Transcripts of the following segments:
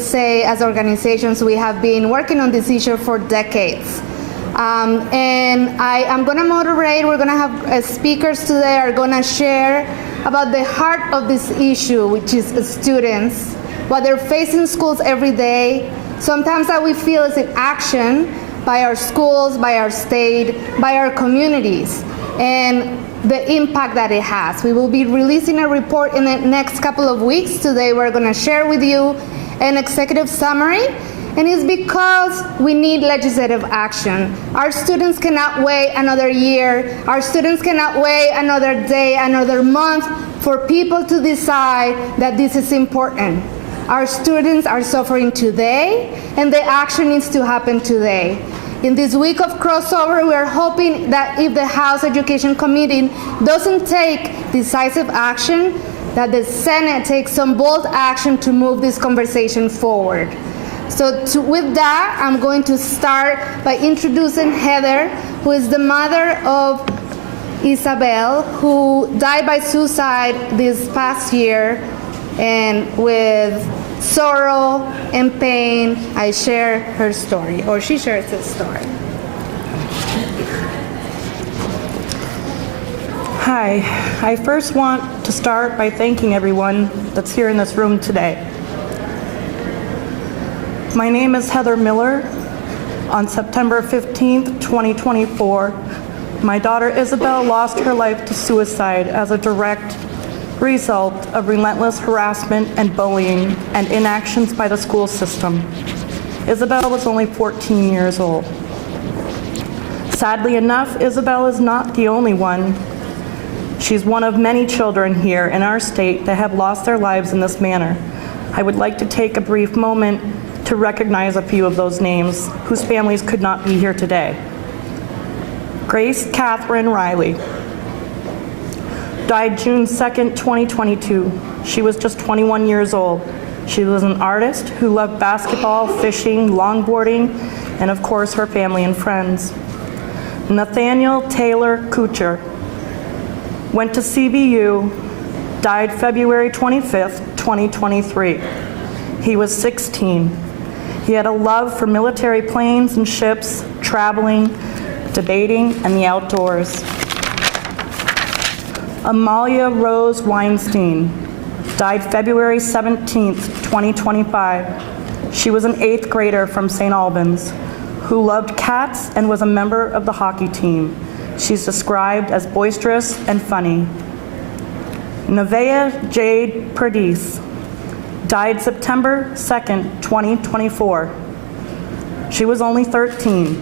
would say as organizations, we have been working on this issue for decades. And I'm going to moderate. We're going to have speakers today are going to share about the heart of this issue, which is students, what they're facing in schools every day. Sometimes that we feel is in action by our schools, by our state, by our communities, and the impact that it has. We will be releasing a report in the next couple of weeks. Today we're going to share with you an executive summary, and it's because we need legislative action. Our students cannot wait another year. Our students cannot wait another day, another month for people to decide that this is important. Our students are suffering today, and the action needs to happen today. In this week of crossover, we are hoping that if the House Education Committee doesn't take decisive action, that the Senate takes some bold action to move this conversation forward. So with that, I'm going to start by introducing Heather, who is the mother of Isabel, who died by suicide this past year, and with sorrow and pain, I share her story, or she shares her story. Hi, I first want to start by thanking everyone that's here in this room today. My name is Heather Miller. On September 15th, 2024, my daughter Isabel lost her life to suicide as a direct result of relentless harassment and bullying and inactions by the school system. Isabel was only 14 years old. Sadly enough, Isabel is not the only one. She's one of many children here in our state that have lost their lives in this manner. I would like to take a brief moment to recognize a few of those names whose families could not be here today. Grace Catherine Riley died June 2nd, 2022. She was just 21 years old. She was an artist who loved basketball, fishing, longboarding, and of course her family and friends. Nathaniel Taylor Kuchar went to CBU, died February 25th, 2023. He was 16. He had a love for military planes and ships, traveling, debating, and the outdoors. Amalia Rose Weinstein died February 17th, 2025. She was an 8th grader from St. Albans who loved cats and was a member of the hockey team. She's described as boisterous and funny. Nevaeh Jade Perdiz died September 2nd, 2024. She was only 13.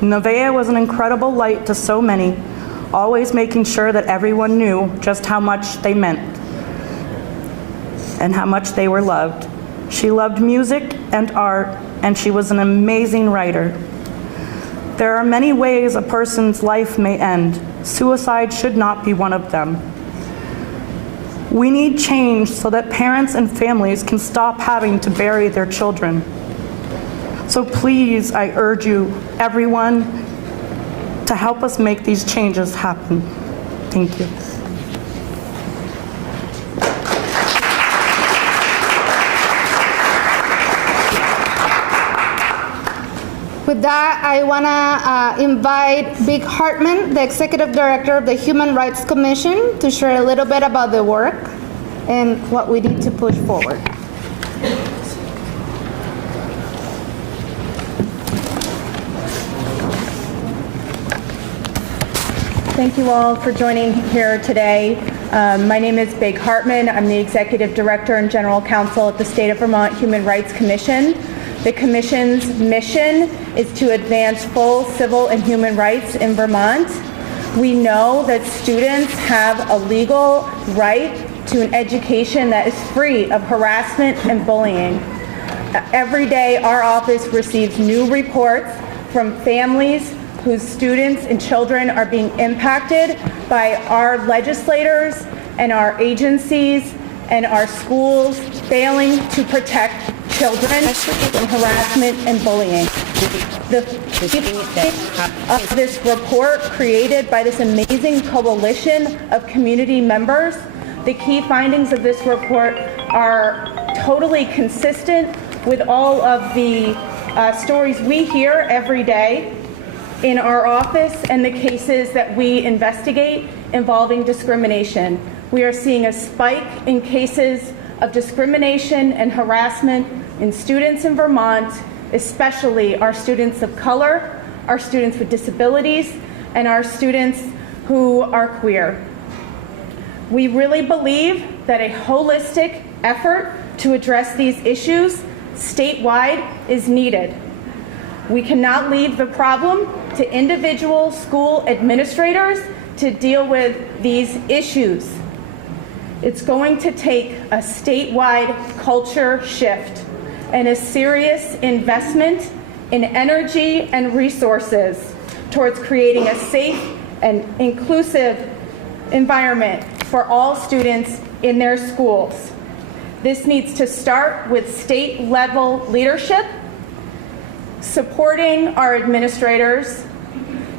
Nevaeh was an incredible light to so many, always making sure that everyone knew just how much they meant and how much they were loved. She loved music and art, and she was an amazing writer. There are many ways a person's life may end. Suicide should not be one of them. We need change so that parents and families can stop having to bury their children. So please, I urge you, everyone, to help us make these changes happen. Thank you. With that, I want to invite Big Hartman, the Executive Director of the Human Rights Commission, to share a little bit about the work and what we need to push forward. Thank you all for joining here today. My name is Big Hartman. I'm the Executive Director and General Counsel at the State of Vermont Human Rights Commission. The Commission's mission is to advance full civil and human rights in Vermont. We know that students have a legal right to an education that is free of harassment and bullying. Every day, our office receives new reports from families whose students and children are being impacted by our legislators and our agencies and our schools failing to protect children from harassment and bullying. The of this report created by this amazing coalition of community members, the key findings of this report are totally consistent with all of the stories we hear every day in our office and the cases that we investigate involving discrimination. We are seeing a spike in cases of discrimination and harassment in students in Vermont, especially our students of color, our students with disabilities, and our students who are queer. We really believe that a holistic effort to address these issues statewide is needed. We cannot leave the problem to individual school administrators to deal with these issues. It's going to take a statewide culture shift and a serious investment in energy and resources towards creating a safe and inclusive environment for all students in their schools. This needs to start with state-level leadership, supporting our administrators,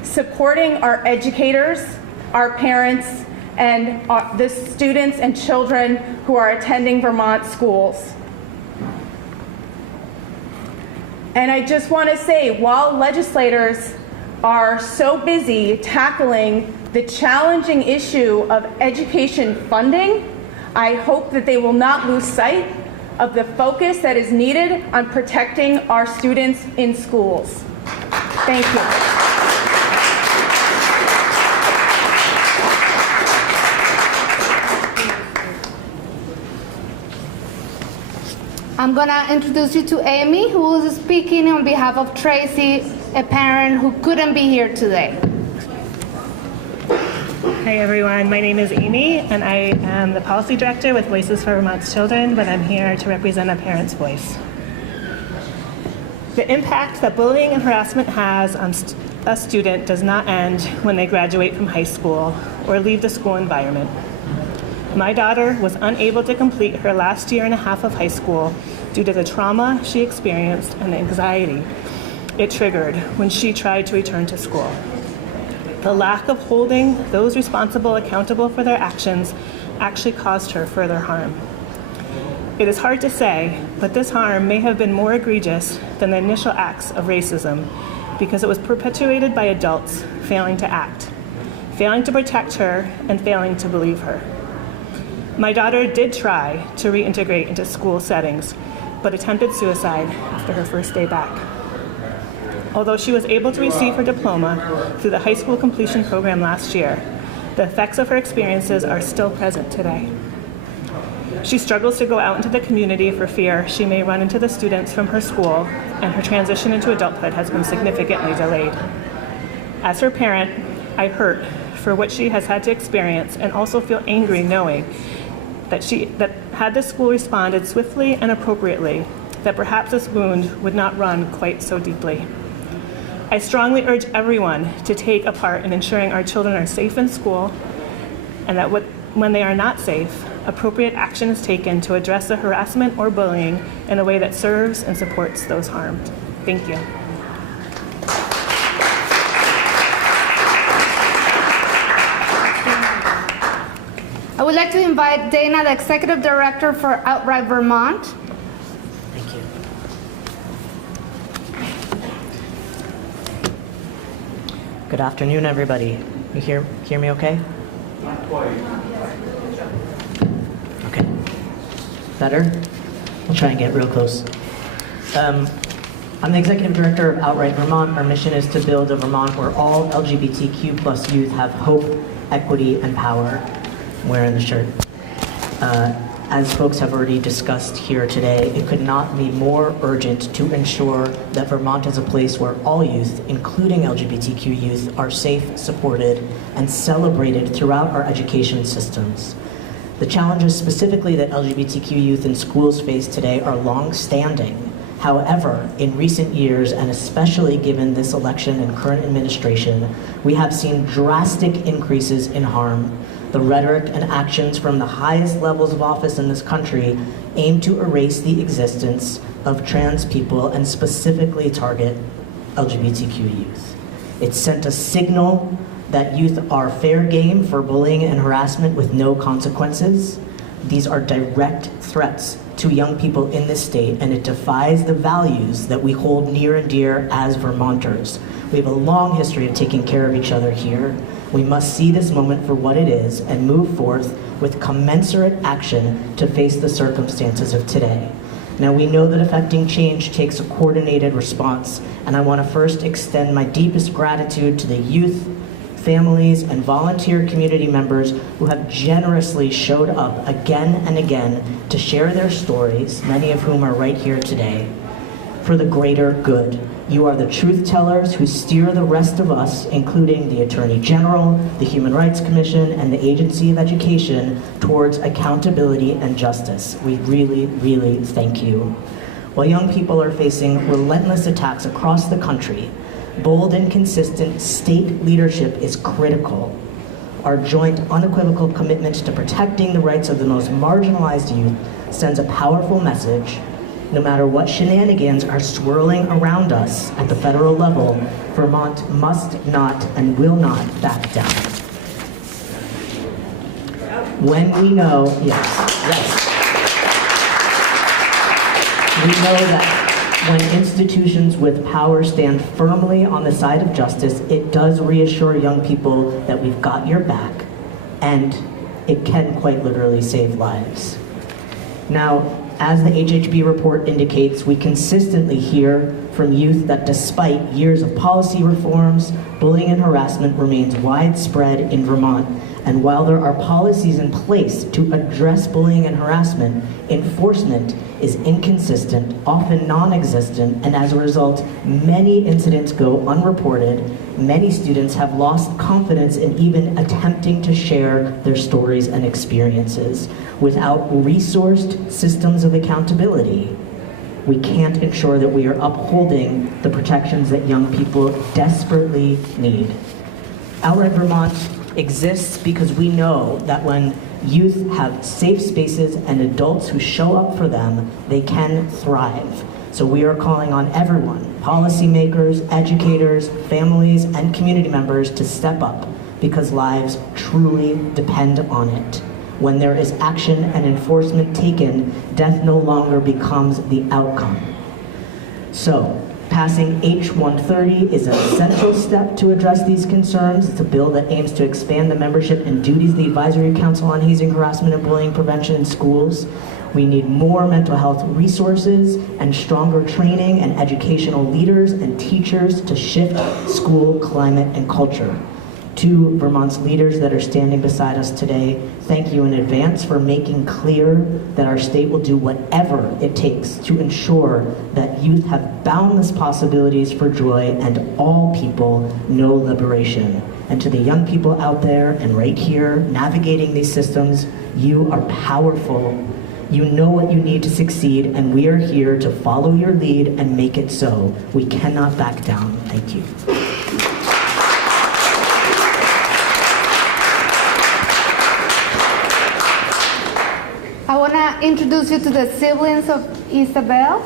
supporting our educators, our parents, and the students and children who are attending Vermont schools. And I just want to say, while legislators are so busy tackling the challenging issue of education funding, I hope that they will not lose sight of the focus that is needed on protecting our students in schools. Thank you. I'm gonna introduce you to Amy, who is speaking on behalf of Tracy, a parent who couldn't be here today. Hi everyone, my name is Amy and I am the Policy Director with Voices for Vermont's Children, but I'm here to represent a parent's voice. The impact that bullying and harassment has on a student does not end when they graduate from high school or leave the school environment. My daughter was unable to complete her last year and a half of high school due to the trauma she experienced and the anxiety it triggered when she tried to return to school. The lack of holding those responsible accountable for their actions actually caused her further harm. It is hard to say, but this harm may have been more egregious than the initial acts of racism because it was perpetuated by adults failing to act, failing to protect her, and failing to believe her. My daughter did try to reintegrate into school settings, but attempted suicide after her first day back. Although she was able to receive her diploma through the high school completion program last year, the effects of her experiences are still present today. She struggles to go out into the community for fear she may run into the students from her school, and her transition into adulthood has been significantly delayed. As her parent, I hurt for what she has had to experience and also feel angry knowing that had the school responded swiftly and appropriately, that perhaps this wound would not run quite so deeply. I strongly urge everyone to take a part in ensuring our children are safe in school, and that when they are not safe, appropriate action is taken to address the harassment or bullying in a way that serves and supports those harmed. Thank you. I would like to invite Dana, the Executive Director for Outright Vermont. Thank you. Good afternoon, everybody. You hear me okay? Not quite. Okay. Better? I'll try and get real close. I'm the Executive Director of Outright Vermont. Our mission is to build a Vermont where all LGBTQ plus youth have hope, equity, and power. I'm wearing the shirt. As folks have already discussed here today, it could not be more urgent to ensure that Vermont is a place where all youth, including LGBTQ youth, are safe, supported, and celebrated throughout our education systems. The challenges specifically that LGBTQ youth in schools face today are long-standing. However, in recent years, and especially given this election and current administration, we have seen drastic increases in harm. The rhetoric and actions from the highest levels of office in this country aim to erase the existence of trans people and specifically target LGBTQ youth. It sent a signal that youth are fair game for bullying and harassment with no consequences. These are direct threats to young people in this state, and it defies the values that we hold near and dear as Vermonters. We have a long history of taking care of each other here. We must see this moment for what it is and move forth with commensurate action to face the circumstances of today. Now, we know that effecting change takes a coordinated response, and I want to first extend my deepest gratitude to the youth, families, and volunteer community members who have generously showed up again and again to share their stories, many of whom are right here today, for the greater good. You are the truth tellers who steer the rest of us, including the Attorney General, the Human Rights Commission, and the Agency of Education, towards accountability and justice. We really, really thank you. While young people are facing relentless attacks across the country, bold and consistent state leadership is critical. Our joint, unequivocal commitment to protecting the rights of the most marginalized youth sends a powerful message. No matter what shenanigans are swirling around us at the federal level, Vermont must not and will not back down. When we know, we know that when institutions with power stand firmly on the side of justice, it does reassure young people that we've got your back, and it can quite literally save lives. Now, as the HHB report indicates, we consistently hear from youth that despite years of policy reforms, bullying and harassment remains widespread in Vermont. And while there are policies in place to address bullying and harassment, enforcement is inconsistent, often non-existent, and as a result, many incidents go unreported. Many students have lost confidence in even attempting to share their stories and experiences. Without resourced systems of accountability, we can't ensure that we are upholding the protections that young people desperately need. Outright Vermont exists because we know that when youth have safe spaces and adults who show up for them, they can thrive. So we are calling on everyone, policymakers, educators, families, and community members to step up because lives truly depend on it. When there is action and enforcement taken, death no longer becomes the outcome. So, passing H-130 is an essential step to address these concerns. It's a bill that aims to expand the membership and duties of the Advisory Council on Hazing, Harassment, and Bullying Prevention in Schools. We need more mental health resources and stronger training and educational leaders and teachers to shift school climate and culture. To Vermont's leaders that are standing beside us today, thank you in advance for making clear that our state will do whatever it takes to ensure that youth have boundless possibilities for joy and all people know liberation. And to the young people out there and right here navigating these systems, you are powerful. You know what you need to succeed, and we are here to follow your lead and make it so. We cannot back down. Thank you. I want to introduce you to the siblings of Isabel.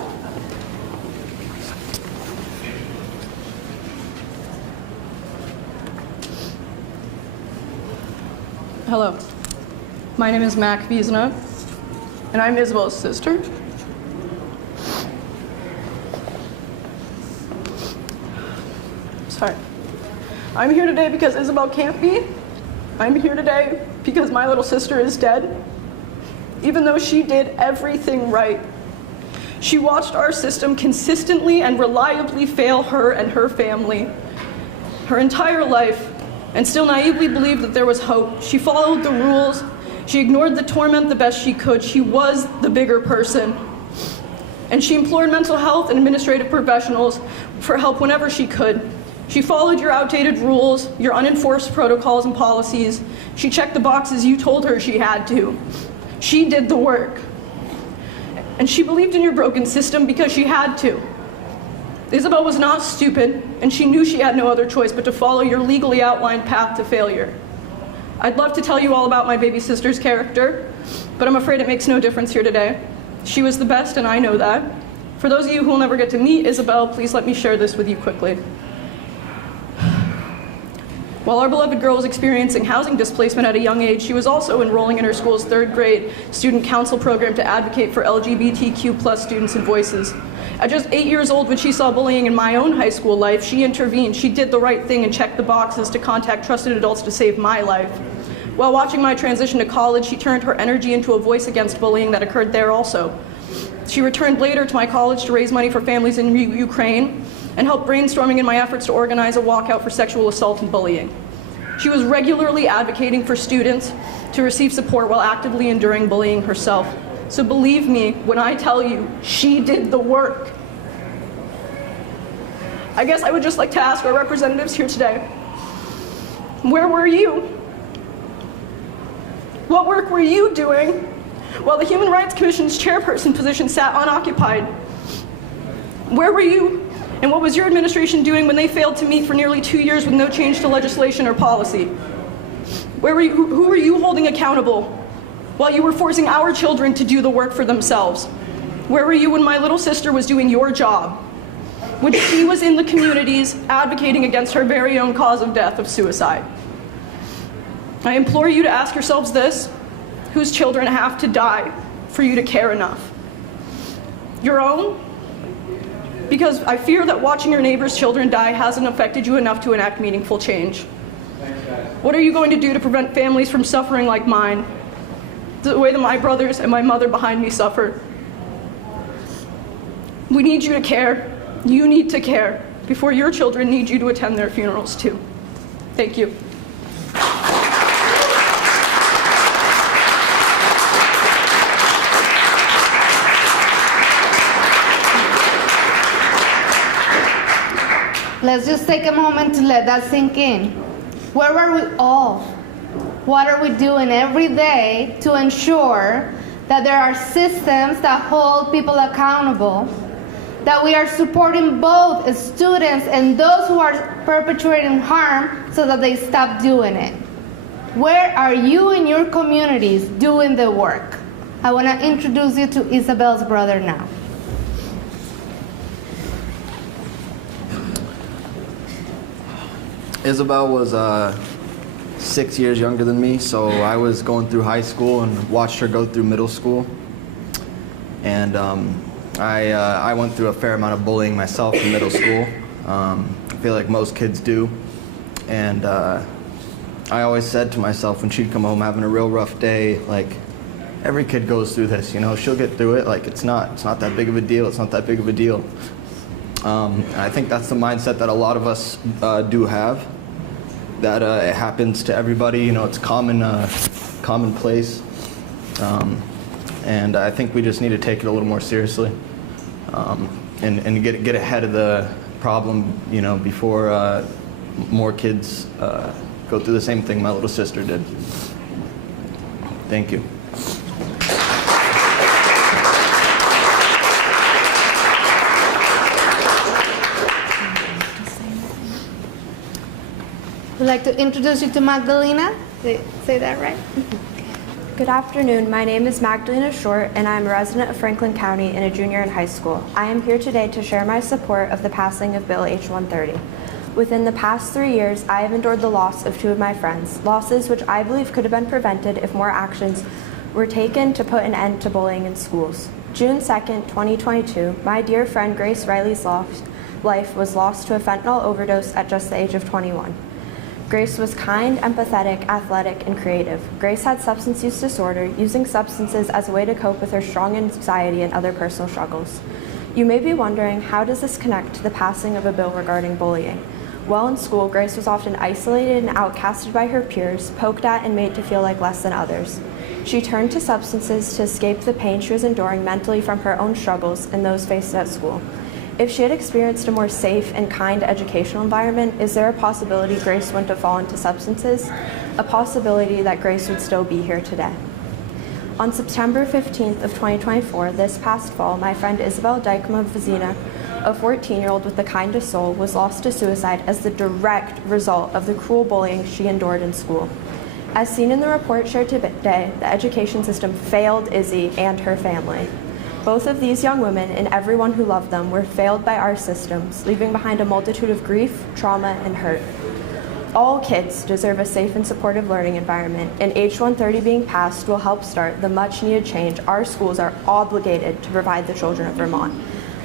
Hello, my name is Mac Wiesner, and I'm Isabel's sister. Sorry. I'm here today because Isabel can't be. I'm here today because my little sister is dead. Even though she did everything right. She watched our system consistently and reliably fail her and her family her entire life, and still naively believed that there was hope. She followed the rules. She ignored the torment the best she could. She was the bigger person. And she implored mental health and administrative professionals for help whenever she could. She followed your outdated rules, your unenforced protocols and policies. She checked the boxes you told her she had to. She did the work. And she believed in your broken system because she had to. Isabel was not stupid, and she knew she had no other choice but to follow your legally outlined path to failure. I'd love to tell you all about my baby sister's character, but I'm afraid it makes no difference here today. She was the best, and I know that. For those of you who will never get to meet Isabel, please let me share this with you quickly. While our beloved girl was experiencing housing displacement at a young age, she was also enrolling in her school's third grade student council program to advocate for LGBTQ+ students and voices. At just 8 years old, when she saw bullying in my own high school life, she intervened. She did the right thing and checked the boxes to contact trusted adults to save my life. While watching my transition to college, she turned her energy into a voice against bullying that occurred there also. She returned later to my college to raise money for families in Ukraine and helped brainstorming in my efforts to organize a walkout for sexual assault and bullying. She was regularly advocating for students to receive support while actively enduring bullying herself. So believe me when I tell you, she did the work. I guess I would just like to ask our representatives here today, where were you? What work were you doing while the Human Rights Commission's chairperson position sat unoccupied? Where were you? And what was your administration doing when they failed to meet for nearly 2 years with no change to legislation or policy? Where were you, who were you holding accountable while you were forcing our children to do the work for themselves? Where were you when my little sister was doing your job? When she was in the communities advocating against her very own cause of death, of suicide? I implore you to ask yourselves this: whose children have to die for you to care enough? Your own? Because I fear that watching your neighbor's children die hasn't affected you enough to enact meaningful change. What are you going to do to prevent families from suffering like mine, the way that my brothers and my mother behind me suffered? We need you to care. You need to care before your children need you to attend their funerals too. Thank you. Let's just take a moment to let that sink in. Where are we all? What are we doing every day to ensure that there are systems that hold people accountable, that we are supporting both students and those who are perpetrating harm so that they stop doing it? Where are you in your communities doing the work? I want to introduce you to Isabel's brother now. Isabel was 6 years younger than me, so I was going through high school and watched her go through middle school. And I went through a fair amount of bullying myself in middle school. I feel like most kids do. And I always said to myself when she'd come home having a real rough day, like, every kid goes through this, you know, she'll get through it. Like, it's not that big of a deal. It's not that big of a deal. And I think that's the mindset that a lot of us do have. That it happens to everybody, you know, it's commonplace. And I think we just need to take it a little more seriously and get ahead of the problem, you know, before more kids go through the same thing my little sister did. Thank you. I'd like to introduce you to Magdalena. Say that right? Good afternoon. My name is Magdalena Short, and I'm a resident of Franklin County and a junior in high school. I am here today to share my support of the passing of Bill H-130. Within the past 3 years, I have endured the loss of two of my friends, losses which I believe could have been prevented if more actions were taken to put an end to bullying in schools. June 2nd, 2022, my dear friend Grace Riley's life was lost to a fentanyl overdose at just the age of 21. Grace was kind, empathetic, athletic, and creative. Grace had substance use disorder, using substances as a way to cope with her strong anxiety and other personal struggles. You may be wondering, how does this connect to the passing of a bill regarding bullying? Well, in school, Grace was often isolated and outcasted by her peers, poked at and made to feel like less than others. She turned to substances to escape the pain she was enduring mentally from her own struggles and those faced at school. If she had experienced a more safe and kind educational environment, is there a possibility Grace wouldn't have fallen to substances? A possibility that Grace would still be here today. On September 15th of 2024, this past fall, my friend Isabel Dykema Vizina, a 14-year-old with the kindest soul, was lost to suicide as the direct result of the cruel bullying she endured in school. As seen in the report shared today, the education system failed Izzy and her family. Both of these young women and everyone who loved them were failed by our systems, leaving behind a multitude of grief, trauma, and hurt. All kids deserve a safe and supportive learning environment, and H130 being passed will help start the much-needed change our schools are obligated to provide the children of Vermont.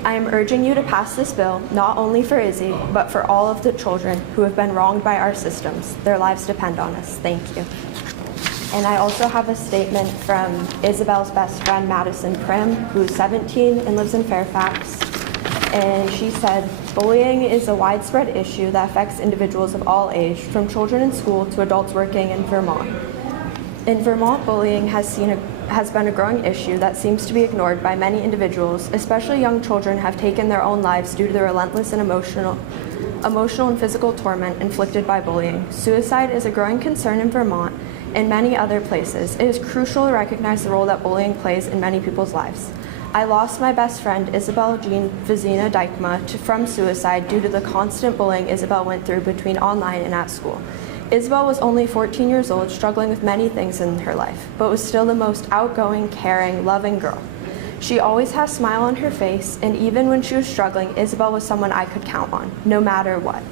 I am urging you to pass this bill, not only for Izzy, but for all of the children who have been wronged by our systems. Their lives depend on us. Thank you. And I also have a statement from Isabel's best friend, Madison Prim, who's 17 and lives in Fairfax. And she said, bullying is a widespread issue that affects individuals of all age, from children in school to adults working in Vermont. In Vermont, bullying has been a growing issue that seems to be ignored by many individuals, especially young children have taken their own lives due to the relentless and emotional and physical torment inflicted by bullying. Suicide is a growing concern in Vermont and many other places. It is crucial to recognize the role that bullying plays in many people's lives. I lost my best friend, Isabel Jean Vizina Dykma, from suicide due to the constant bullying Isabel went through between online and at school. Isabel was only 14 years old, struggling with many things in her life, but was still the most outgoing, caring, loving girl. She always had a smile on her face, and even when she was struggling, Isabel was someone I could count on, no matter what.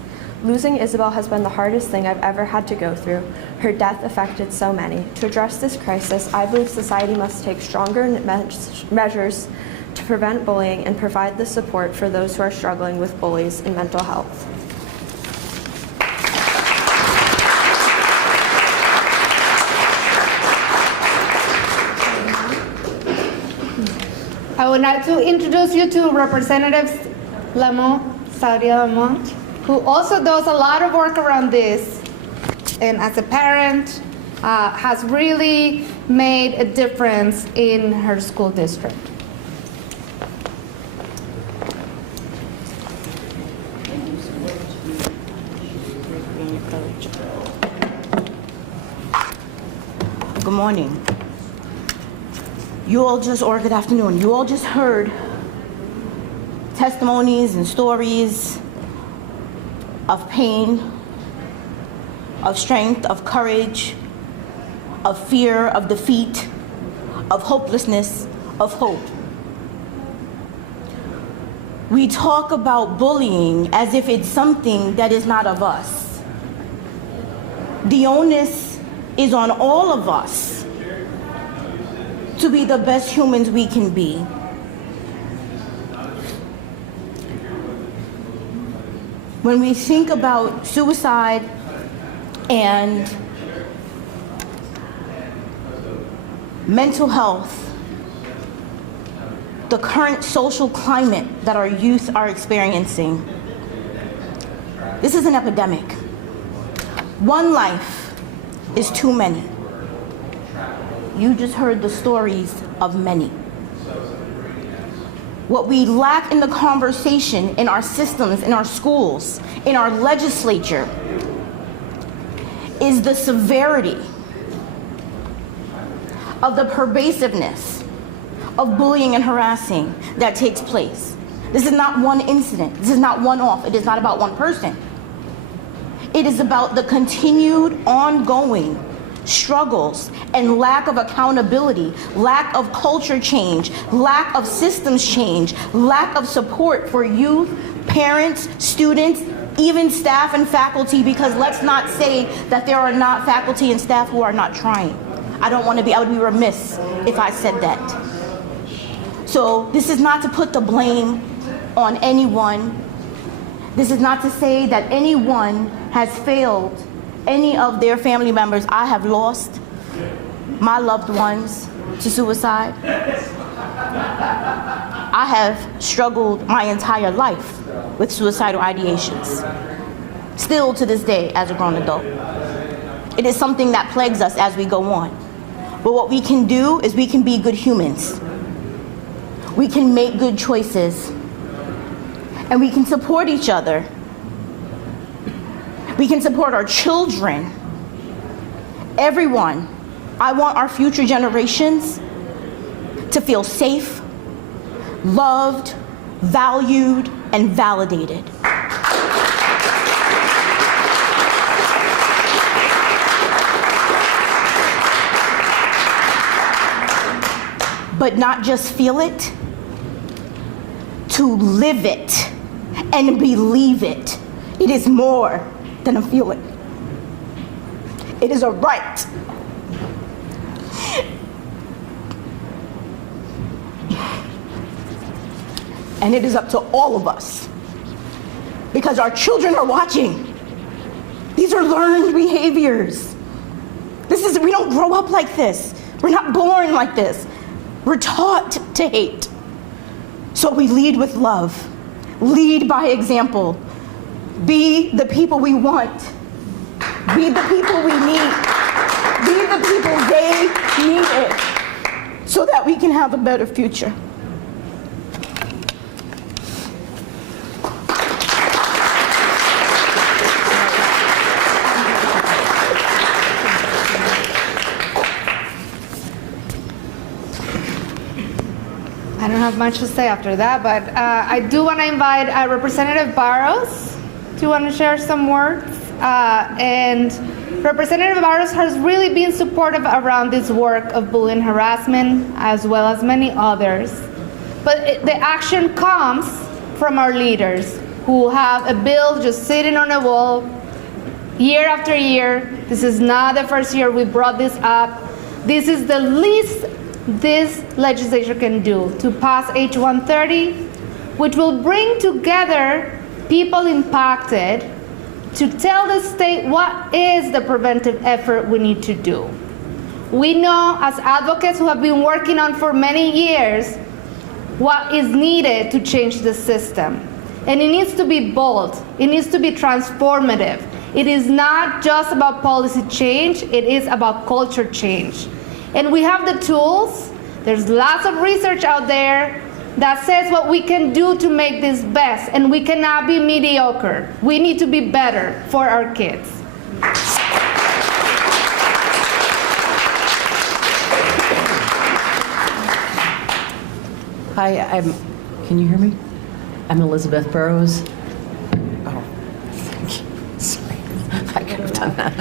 Losing Isabel has been the hardest thing I've ever had to go through. Her death affected so many. To address this crisis, I believe society must take stronger measures to prevent bullying and provide the support for those who are struggling with bullies and mental health. I would like to introduce you to Representative Lamont, Saudia Lamont, who also does a lot of work around this, and as a parent, has really made a difference in her school district. Good morning. Or good afternoon. You all just heard testimonies and stories of pain, of strength, of courage, of fear, of defeat, of hopelessness, of hope. We talk about bullying as if it's something that is not of us. The onus is on all of us to be the best humans we can be. When we think about suicide and mental health, the current social climate that our youth are experiencing, this is an epidemic. One life is too many. You just heard the stories of many. What we lack in the conversation, in our systems, in our schools, in our legislature, is the severity of the pervasiveness of bullying and harassing that takes place. This is not one incident. This is not one-off. It is not about one person. It is about the continued, ongoing struggles and lack of accountability, lack of culture change, lack of systems change, lack of support for youth, parents, students, even staff and faculty, because let's not say that there are not faculty and staff who are not trying. I would be remiss if I said that. So this is not to put the blame on anyone. This is not to say that anyone has failed any of their family members. I have lost my loved ones to suicide. I have struggled my entire life with suicidal ideations, still to this day as a grown adult. It is something that plagues us as we go on. But what we can do is we can be good humans. We can make good choices. And we can support each other. We can support our children, everyone. I want our future generations to feel safe, loved, valued, and validated. But not just feel it, to live it and believe it. It is more than a feeling. It is a right. And it is up to all of us, because our children are watching. These are learned behaviors. We don't grow up like this. We're not born like this. We're taught to hate. So we lead with love. Lead by example. Be the people we want. Be the people we need. Be the people they needed so that we can have a better future. I don't have much to say after that, but I do want to invite Representative Barros. Do you want to share some words? And Representative Barros has really been supportive around this work of bullying harassment, as well as many others. But the action comes from our leaders, who have a bill just sitting on a wall year after year. This is not the first year we brought this up. This is the least this legislature can do, to pass H-130, which will bring together people impacted to tell the state what is the preventive effort we need to do. We know, as advocates who have been working on for many years, what is needed to change the system. And it needs to be bold. It needs to be transformative. It is not just about policy change, it is about culture change. And we have the tools. There's lots of research out there that says what we can do to make this best, and we cannot be mediocre. We need to be better for our kids. Hi, can you hear me? I'm Elizabeth Burrows. Oh, thank you. Sorry, I could have done that.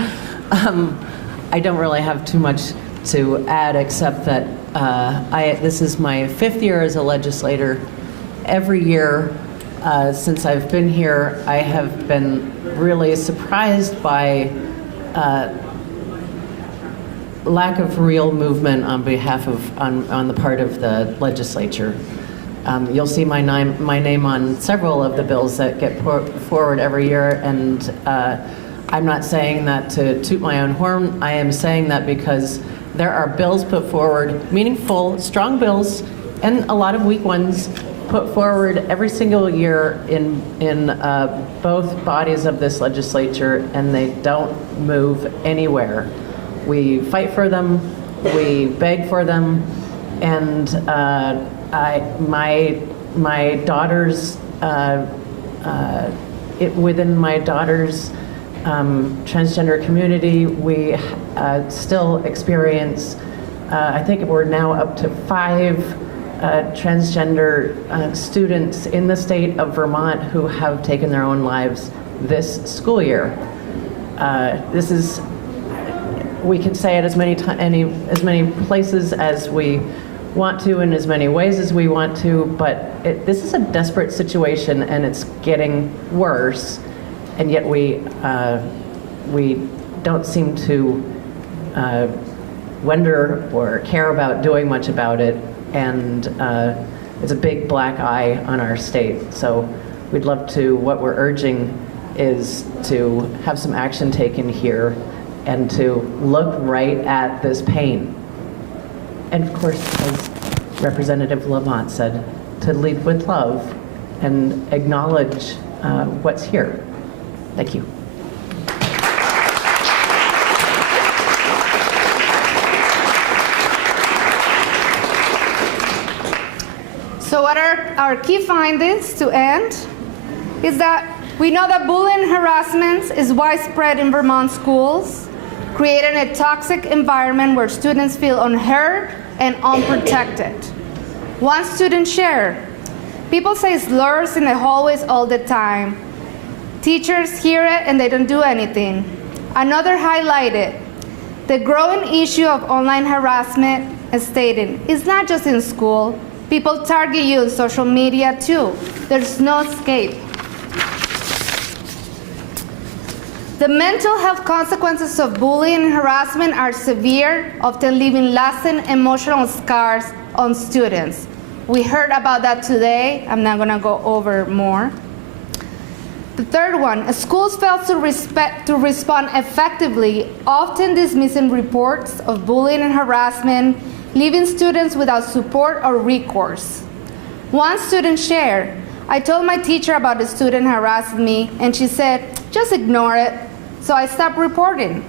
I don't really have too much to add, except that this is my 5th year as a legislator. Every year since I've been here, I have been really surprised by lack of real movement on behalf of, on the part of the legislature. You'll see my name on several of the bills that get put forward every year, and I'm not saying that to toot my own horn. I am saying that because there are bills put forward, meaningful, strong bills, and a lot of weak ones put forward every single year in both bodies of this legislature, and they don't move anywhere. We fight for them, we beg for them, and my daughter's within my daughter's transgender community, we still experience, I think we're now up to 5 transgender students in the state of Vermont who have taken their own lives this school year. This is, we can say it as many places as we want to, in as many ways as we want to, but this is a desperate situation, and it's getting worse. And yet we don't seem to wonder or care about doing much about it, and it's a big black eye on our state. So we'd love to, what we're urging is to have some action taken here and to look right at this pain. And of course, as Representative Lamont said, to lead with love and acknowledge what's here. Thank you. So what are our key findings to end? Is that we know that bullying and harassment is widespread in Vermont schools, creating a toxic environment where students feel unheard and unprotected. One student shared, "People say slurs in the hallways all the time. Teachers hear it and they don't do anything." Another highlighted the growing issue of online harassment, stating, "It's not just in school. People target you on social media too. There's no escape." The mental health consequences of bullying and harassment are severe, often leaving lasting emotional scars on students. We heard about that today. I'm not going to go over more. The third one, schools fail to respond effectively, often dismissing reports of bullying and harassment, leaving students without support or recourse. One student shared, "I told my teacher about the student harassing me, and she said, just ignore it, so I stopped reporting."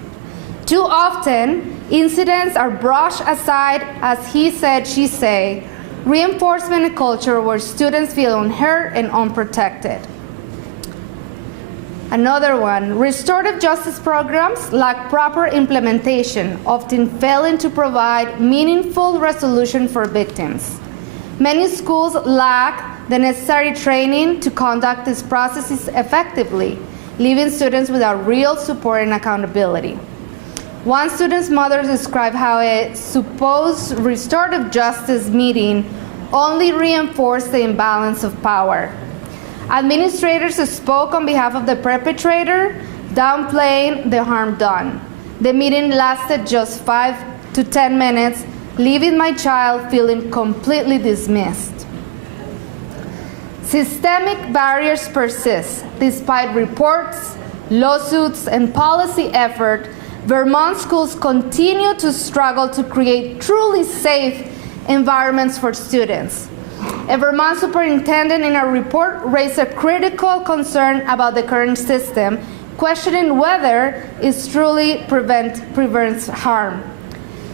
Too often, incidents are brushed aside as he said, she say, reinforcement a culture where students feel unheard and unprotected. Another one, restorative justice programs lack proper implementation, often failing to provide meaningful resolution for victims. Many schools lack the necessary training to conduct these processes effectively, leaving students without real support and accountability. One student's mother described how a supposed restorative justice meeting only reinforced the imbalance of power. Administrators spoke on behalf of the perpetrator, downplaying the harm done. The meeting lasted just 5 to 10 minutes, leaving my child feeling completely dismissed. Systemic barriers persist. Despite reports, lawsuits, and policy effort, Vermont schools continue to struggle to create truly safe environments for students. A Vermont superintendent in a report raised a critical concern about the current system, questioning whether it truly prevents harm.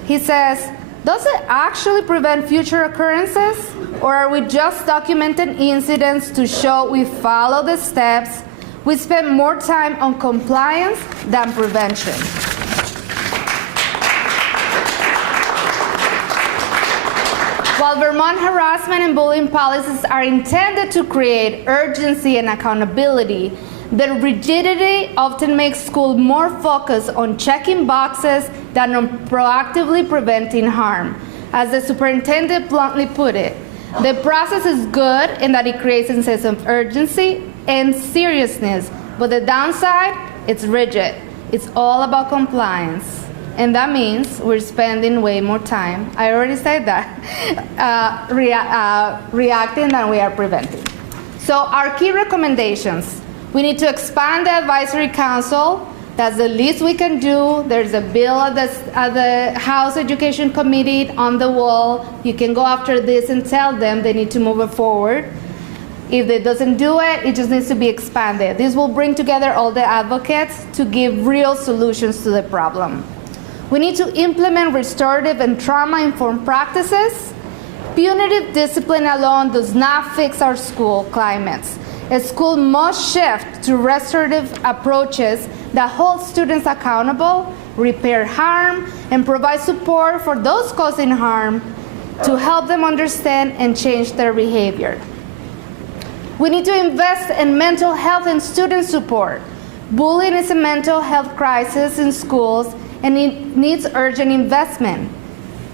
He says, "Does it actually prevent future occurrences, or are we just documenting incidents to show we follow the steps? We spend more time on compliance than prevention." While Vermont harassment and bullying policies are intended to create urgency and accountability, the rigidity often makes schools more focused on checking boxes than on proactively preventing harm. As the superintendent bluntly put it, the process is good in that it creates a sense of urgency and seriousness, but the downside, it's rigid. It's all about compliance. And that means we're spending way more time, I already said that, reacting than we are preventing. So our key recommendations: we need to expand the advisory council. That's the least we can do. There's a bill at the House Education Committee on the wall. You can go after this and tell them they need to move it forward. If it doesn't do it, it just needs to be expanded. This will bring together all the advocates to give real solutions to the problem. We need to implement restorative and trauma-informed practices. Punitive discipline alone does not fix our school climates. A school must shift to restorative approaches that hold students accountable, repair harm, and provide support for those causing harm to help them understand and change their behavior. We need to invest in mental health and student support. Bullying is a mental health crisis in schools, and it needs urgent investment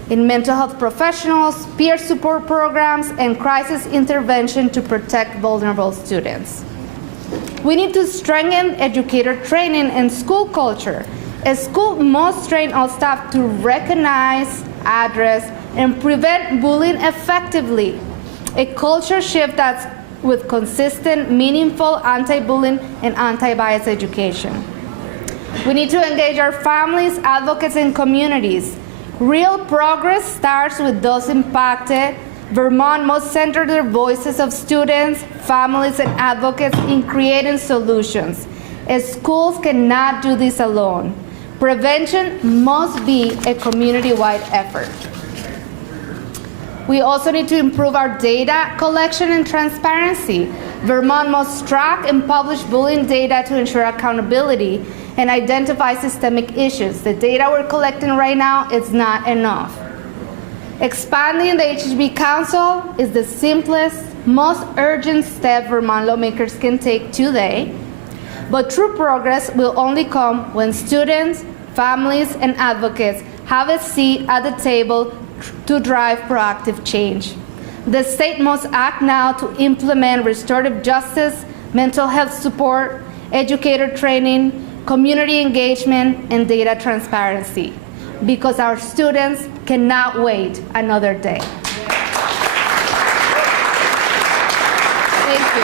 in mental health professionals, peer support programs, and crisis intervention to protect vulnerable students. We need to strengthen educator training and school culture. A school must train all staff to recognize, address, and prevent bullying effectively. A culture shift that's with consistent, meaningful anti-bullying and anti-bias education. We need to engage our families, advocates, and communities. Real progress starts with those impacted. Vermont must center the voices of students, families, and advocates in creating solutions. Schools cannot do this alone. Prevention must be a community-wide effort. We also need to improve our data collection and transparency. Vermont must track and publish bullying data to ensure accountability and identify systemic issues. The data we're collecting right now is not enough. Expanding the HHB Council is the simplest, most urgent step Vermont lawmakers can take today, but true progress will only come when students, families, and advocates have a seat at the table to drive proactive change. The state must act now to implement restorative justice, mental health support, educator training, community engagement, and data transparency, because our students cannot wait another day. Thank you.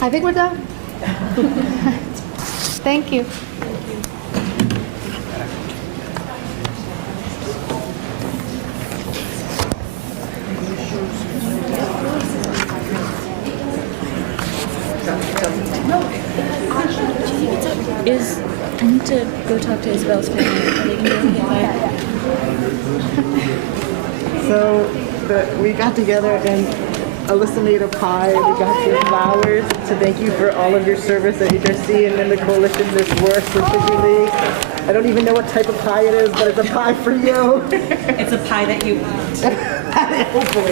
I think we're done. Thank you. I need to go talk to Isabel's family. Are they gonna be okay? So we got together and Alyssa made a pie. We got you flowers to thank you for all of your service at HRC and in the coalition this work for Figure League. I don't even know what type of pie it is, but it's a pie for you. It's a pie that you eat. Hopefully.